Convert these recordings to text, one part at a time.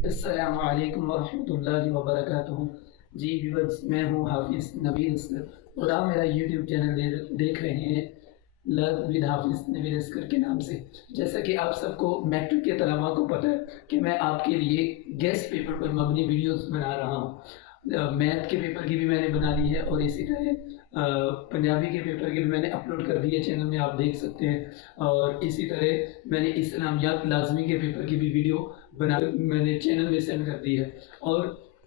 अस्सलामु अलैकुम वरहमतुल्लाहि वबरकातुहू। जी व्यूअर्स, मैं हूँ हाफिज़ नवीद असगर और आप मेरा यूट्यूब चैनल देख रहे हैं लर्न विद हाफिज़ नवीद असगर के नाम से। जैसा कि आप सबको मैट्रिक के तलबा को पता है कि मैं आपके लिए गेस्ट पेपर पर मबनी वीडियोस बना रहा हूँ। मैथ के पेपर की भी मैंने बना ली है और इसी तरह पंजाबी के पेपर की भी मैंने अपलोड कर दी है, चैनल में आप देख सकते हैं। और इसी तरह मैंने इस्लामियात लाजमी के पेपर की भी वीडियो बना मैंने चैनल में सेंड कर दी है। और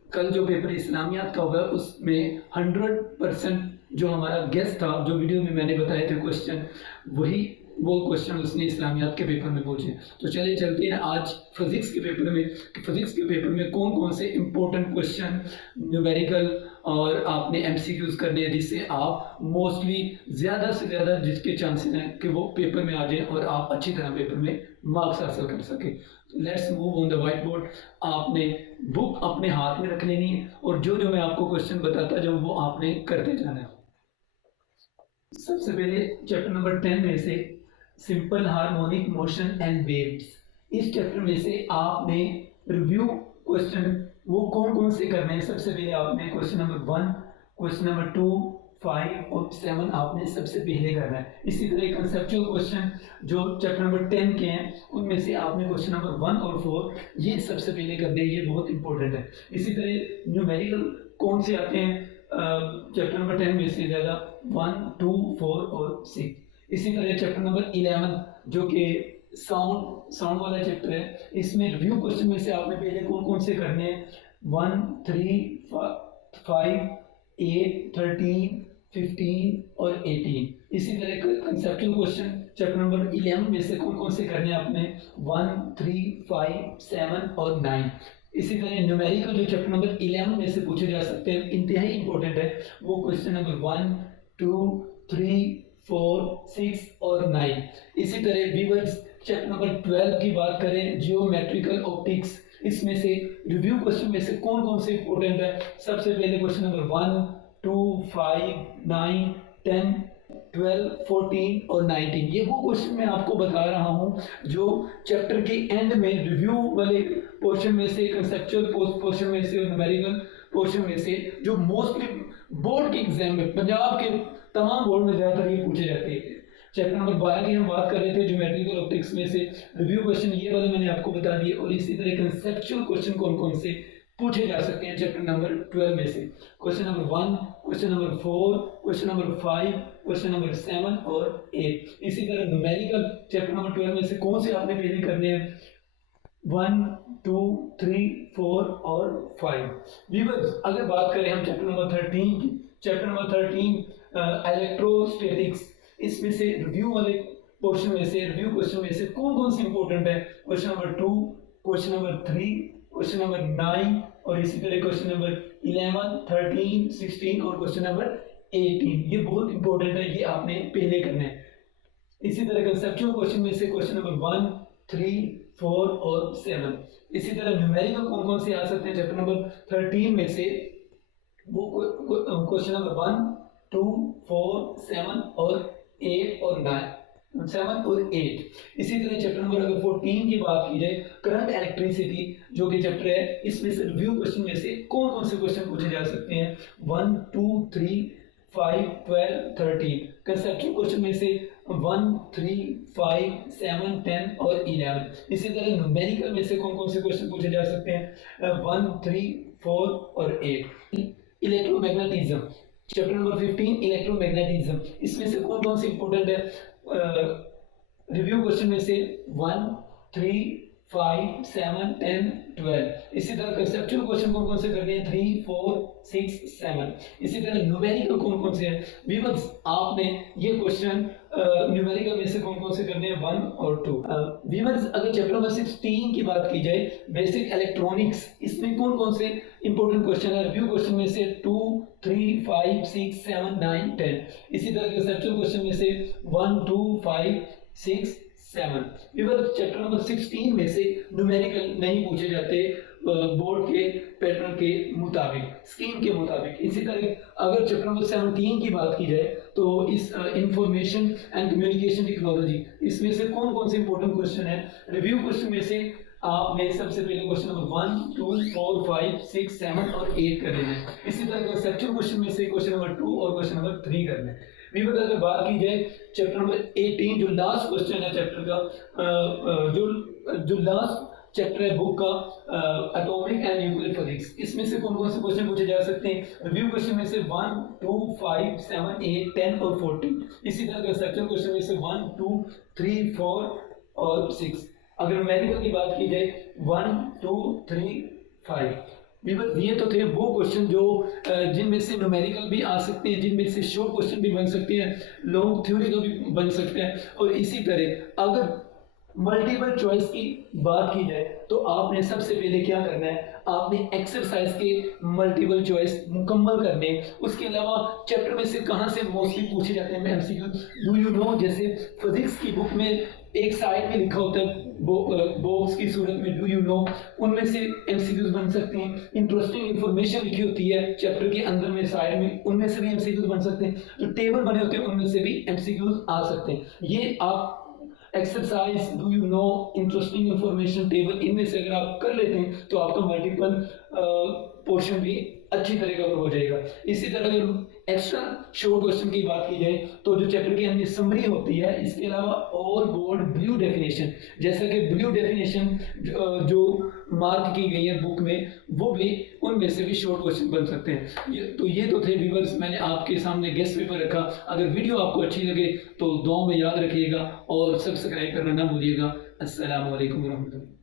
कल जो पेपर इस्लामियात का होगा उसमें 100% जो हमारा गेस्ट था, जो वीडियो में मैंने बताए थे क्वेश्चन, वही वो क्वेश्चन उसने इस्लामियात के पेपर में पूछे। तो चलिए चलते हैं आज फिज़िक्स के पेपर में कि फ़िज़िक्स के पेपर में कौन कौन से इंपॉर्टेंट क्वेश्चन न्यूमेरिकल और आपने एमसीक्यूज करने हैं, जिससे आप मोस्टली ज़्यादा से ज़्यादा जिसके चांसेस हैं कि वो पेपर में आ जाए और आप अच्छी तरह पेपर में मार्क्स हासिल कर सके। Let's move on the white board. आपने बुक अपने हाथ में रख लेनी है और जो जो मैं आपको क्वेश्चन बताता जाऊँ वो आपने करते जाना है। सबसे पहले चैप्टर नंबर 10 में से simple harmonic motion and waves, इस चैप्टर में से आपने रिव्यू क्वेश्चन वो कौन कौन से करने हैं। सबसे पहले आपने क्वेश्चन नंबर 1, क्वेश्चन नंबर 2, 5 और 7 आपने सबसे पहले करना है। इसी तरह कंसेप्चुअल क्वेश्चन जो चैप्टर नंबर 10 के हैं उनमें से आपने क्वेश्चन नंबर 1 और 4 ये सबसे पहले करने हैं, ये बहुत इंपॉर्टेंट है। इसी तरह न्यूमेरिकल कौन से आते हैं चैप्टर नंबर 10 में से ज़्यादा 1, 2, 4 और 6। इसी तरह चैप्टर नंबर 11 जो कि साउंड वाला चैप्टर है, इसमें रिव्यू क्वेश्चन में से आपने पहले कौन कौन से करने हैं 1, 3, 5, 8, 13, 15 और 18। इसी तरह कंसेप्चुअल क्वेश्चन चैप्टर नंबर 11 में से कौन कौन से करने हैं आपने 1, 3, 5, 7 और 9। इसी तरह न्यूमेरिकल जो चैप्टर नंबर 11 में से पूछे जा सकते हैं, इंतहाई इंपॉर्टेंट है, वो क्वेश्चन नंबर 1, 2, 3, 4, 6 और 9। इसी तरह व्यूअर्स चैप्टर नंबर 12 की बात करें जियोमेट्रिकल ऑप्टिक्स, इसमें से रिव्यू क्वेश्चन में से कौन कौन से इंपॉर्टेंट है। सबसे पहले क्वेश्चन नंबर 1, 2, 5, 9, 10, 12, 14 और 19। ये वो क्वेश्चन मैं आपको बता रहा हूँ जो चैप्टर के एंड में रिव्यू वाले पोर्शन में से, कंसेप्चुअल पोर्शन में से और न्यूमेरिकल पोर्शन में से जो मोस्टली बोर्ड के एग्जाम में, पंजाब के तमाम बोर्ड में ज़्यादातर ये पूछे जाते हैं। चैप्टर नंबर 12 की हम बात कर रहे थे ज्योमेट्रिकल ऑप्टिक्स में से रिव्यू क्वेश्चन ये वाले मैंने आपको बता दिए। और इसी तरह कंसेप्चुअल क्वेश्चन कौन कौन से पूछे जा सकते हैं चैप्टर नंबर 12 में से। Question number 1, question number 4, question number 5, question number 7 और 8। इसी तरह न्यूमेरिकल चैप्टर नंबर 12 में से कौन से आपने पहले करने हैं 1, 2, 3, 4 और 5। व्यूअर्स अगर बात करें हम चैप्टर नंबर 13 की, चैप्टर नंबर 13 इलेक्ट्रोस्टैटिक्स, इसमें से रिव्यू वाले पोर्शन में से, रिव्यू क्वेश्चन में से कौन कौन से इंपॉर्टेंट है question number 2, question number 3, question number 9 और इसी तरह क्वेश्चन नंबर 11, 13, 16 और क्वेश्चन नंबर 18। ये बहुत इंपॉर्टेंट है, ये आपने पहले करना है। इसी तरह कंसेप्चुअल क्वेश्चन में से क्वेश्चन नंबर 1, 3, 4 और 7। इसी तरह न्यूमेरिकल कौन कौन से आ सकते हैं चैप्टर नंबर 13 में से, वो क्वेश्चन नंबर 1, 2, 4, 7 और 8 और 9, 7 और 8। इसी तरह चैप्टर नंबर अगर 14 की बात की जाए करंट इलेक्ट्रिसिटी जो कि चैप्टर है, इसमें से रिव्यू क्वेश्चन में से कौन कौन से क्वेश्चन पूछे जा सकते हैं 1, 2, 3, 5, 12, 13। कंसेप्चुअल क्वेश्चन में से 1, 3, 5, 7, 10 और 11। इसी तरह न्यूमेरिकल में से कौन कौन से क्वेश्चन पूछे जा सकते हैं 1, 3, 4 और 8। इलेक्ट्रोमैग्नेटिज्म चैप्टर नंबर 15 इलेक्ट्रोमैग्नेटिज्म, इसमें से कौन कौन से इंपॉर्टेंट है रिव्यू क्वेश्चन में से 1, 3, 5, 7, 10, 12। इसी तरह कंसेप्चुअल क्वेश्चन कौन कौन से करने हैं 3, 4, 6, 7। इसी तरह न्यूमेरिकल कौन कौन से हैं व्यूअर्स, आपने ये क्वेश्चन न्यूमेरिकल में से कौन कौन से करने हैं 1 और 2। व्यूअर्स अगर चैप्टर नंबर 16 की बात की जाए बेसिक इलेक्ट्रॉनिक्स, इसमें कौन कौन से इंपॉर्टेंट क्वेश्चन है रिव्यू क्वेश्चन में से 2, 3, 5, 6, 7, 9, 10। इसी तरह कंसेप्चुअल क्वेश्चन में से 1, 2, 5, 6, 7। चैप्टर नंबर 16 में से न्यूमेरिकल नहीं पूछे जाते बोर्ड के पैटर्न के मुताबिक, स्कीम के मुताबिक। इसी तरह अगर चैप्टर नंबर 17 की बात की जाए तो इस इंफॉर्मेशन एंड कम्युनिकेशन टेक्नोलॉजी, इसमें से कौन कौन से इंपॉर्टेंट क्वेश्चन है रिव्यू क्वेश्चन में से आपने सबसे पहले क्वेश्चन नंबर 1, 2, 4, 5, 6, 7 और 8 कर लेना है। इसी तरह कंसेप्चुअल क्वेश्चन में से क्वेश्चन नंबर 2 और क्वेश्चन नंबर 3 करना है। वीवर अगर बात की जाए चैप्टर नंबर 18 जो लास्ट क्वेश्चन है चैप्टर का, जो लास्ट चैप्टर है बुक का एटॉमिक एंड न्यूक्लियर फिजिक्स, इसमें से कौन कौन से क्वेश्चन पूछे जा सकते हैं? रिव्यू क्वेश्चन में से 1, 2, 5, 7, 8, 10 और 14। इसी तरह कंसेप्चुअल क्वेश्चन में से 1, 2, 3, 4 और 6। अगर न्यूमेरिकल की बात की जाए 1, 2, 3, 5। ये तो थे वो क्वेश्चन जो जिनमें से न्यूमेरिकल भी आ सकते हैं, जिनमें से शॉर्ट क्वेश्चन भी बन सकते हैं, लॉन्ग थ्योरी का भी बन सकते हैं। और इसी तरह अगर मल्टीपल चॉइस की बात की जाए तो आपने सबसे पहले क्या करना है, आपने एक्सरसाइज के मल्टीपल चॉइस मुकम्मल करने। उसके अलावा चैप्टर में से कहाँ से मोस्टली पूछे जाते हैं एमसीक्यू, डू यू नो, जैसे फिजिक्स की बुक में एक साइड में लिखा होता है बॉक्स की सूरत में डू यू नो, उनमें से एमसीक्यूज बन सकते हैं। इंटरेस्टिंग इंफॉर्मेशन लिखी होती है चैप्टर के अंदर में साइड में, उनमें से भी एमसीक्यूज बन सकते हैं। जो टेबल बने होते हैं उनमें से भी एमसीक्यूज आ सकते हैं। ये आप exercise, do you know, interesting information table, इनमें से अगर आप कर लेते हैं तो आपका मल्टीपल पोर्शन भी अच्छी तरह कवर हो जाएगा। इसी तरह अगर एक्स्ट्रा शॉर्ट क्वेश्चन की बात की जाए तो जो चैप्टर की हमने समरी होती है, इसके अलावा और बोर्ड ब्लू डेफिनेशन, जैसा कि ब्लू डेफिनेशन जो मार्क की गई है बुक में, वो भी उनमें से भी शॉर्ट क्वेश्चन बन सकते हैं। ये तो थे व्यूअर्स, मैंने आपके सामने गेस्ट पेपर रखा। अगर वीडियो आपको अच्छी लगे तो दुआ में याद रखिएगा और सब्सक्राइब करना ना भूलिएगा। अस्सलाम वालेकुम रहमतुल्लाह।